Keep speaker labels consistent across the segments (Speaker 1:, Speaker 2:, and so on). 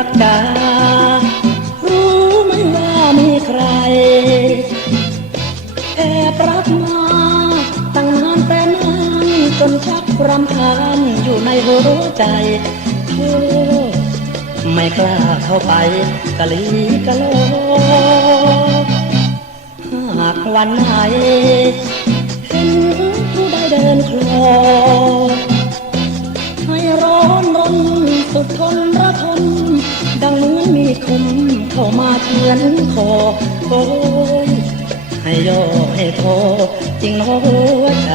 Speaker 1: รักจ๋ารู้ไหมว่ามีใคร แอบรักมาตั้งนานแต่นานจนชักรำคาญอยู่ในหัวใจโธ่ไม่กล้าเข้าไปกะลีกะโลหากวันไหนเห็นผู้ใดเดินคลอให้ร้อนรนสุดทนระทน ดังเหมือนมีคมเข้ามาเชือนคอโอ้ยให้ย่อให้โทจริงน้หัวใจ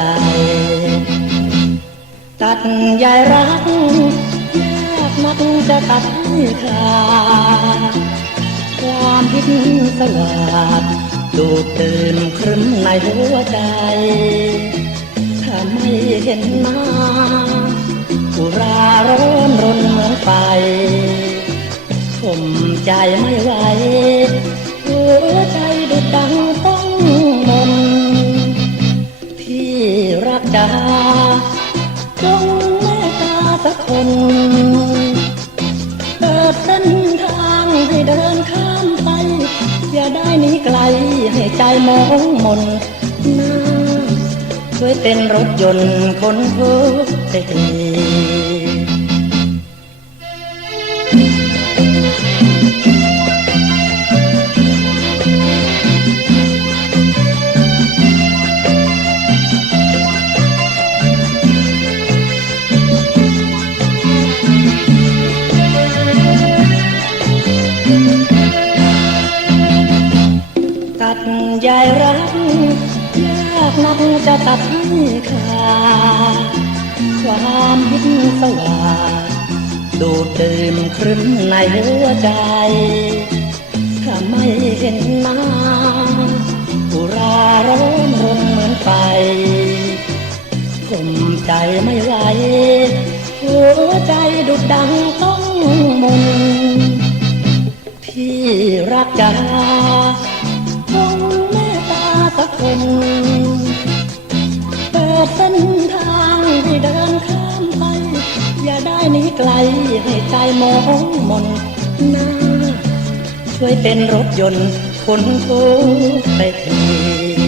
Speaker 1: ตัดใยรักยากนักจะตัดให้ขาดความพิษสลาดดูดตื่นครึ้มในหัวใจ ถ้าไม่เห็นหน้าอุราร้อนรนเหมือนไฟ ใจไม่ไหวหัวใจดุดดังต้องมนที่รักจาจงเมตตาสักคนเปิดเส้นทางให้เดินข้ามไป อย่าได้หนีไกลให้ใจมองมนนาช่วยเป็นรถยนต์คนทุกข์ทีตั ดใยรักยากนักจะตัดให้ขาดความพิษสว่าดดูดดื่มครึ้มในหัวใจ ถ้าไม่เห็นหน้าอุราร้อนรนเหมือนไฟข่มใจไม่ไหวหัวใจดุดดังต้องมนที่รักจา เส้นทางที่เดินข้ามไป อย่าได้หนีไกลให้ใจมองมนหน้า ช่วยเป็นรถยนต์คนทุกไปที